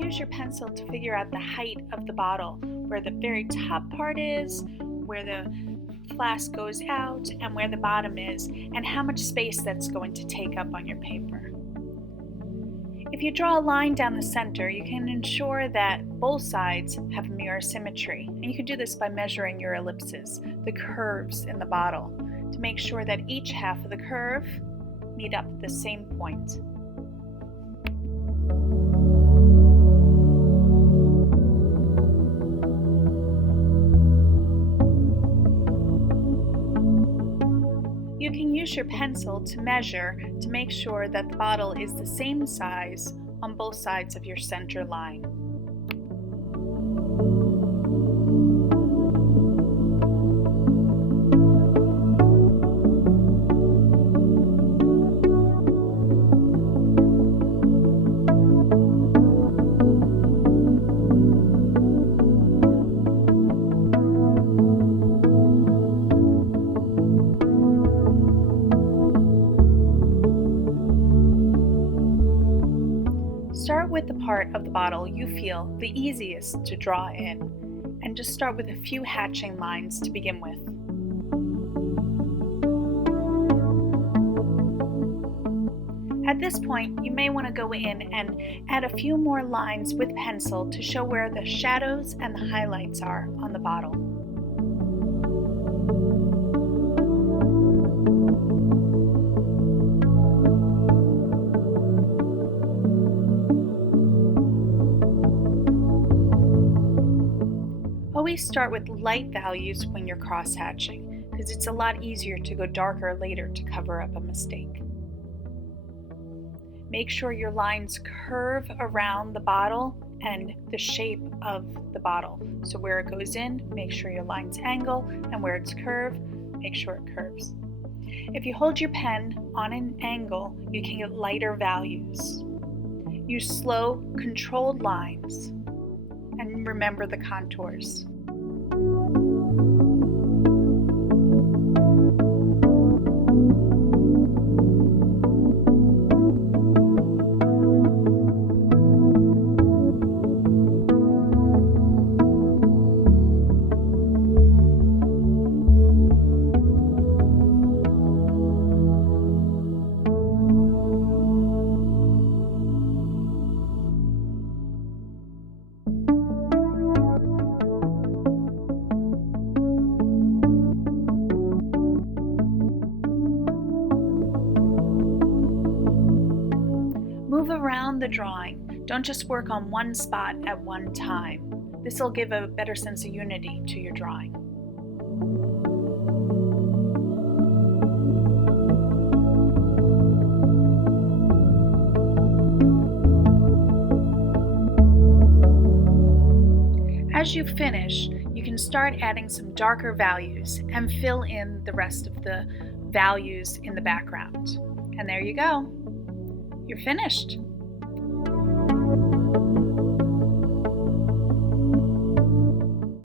Use your pencil to figure out the height of the bottle, where the very top part is, where the flask goes out, and where the bottom is, and how much space that's going to take up on your paper. If you draw a line down the center, you can ensure that both sides have mirror symmetry, and you can do this by measuring your ellipses, the curves in the bottle, to make sure that each half of the curve meet up at the same point. You can use your pencil to measure to make sure that the bottle is the same size on both sides of your center line. Start with the part of the bottle you feel the easiest to draw in, and just start with a few hatching lines to begin with. At this point, you may want to go in and add a few more lines with pencil to show where the shadows and the highlights are on the bottle. Always start with light values when you're cross-hatching, because it's a lot easier to go darker later to cover up a mistake. Make sure your lines curve around the bottle and the shape of the bottle. So where it goes in, make sure your lines angle, and where it's curved, make sure it curves. If you hold your pen on an angle, you can get lighter values. Use slow, controlled lines, and remember the contours. Move around the drawing. Don't just work on one spot at one time. This will give a better sense of unity to your drawing. As you finish, you can start adding some darker values and fill in the rest of the values in the background. And there you go. You're finished.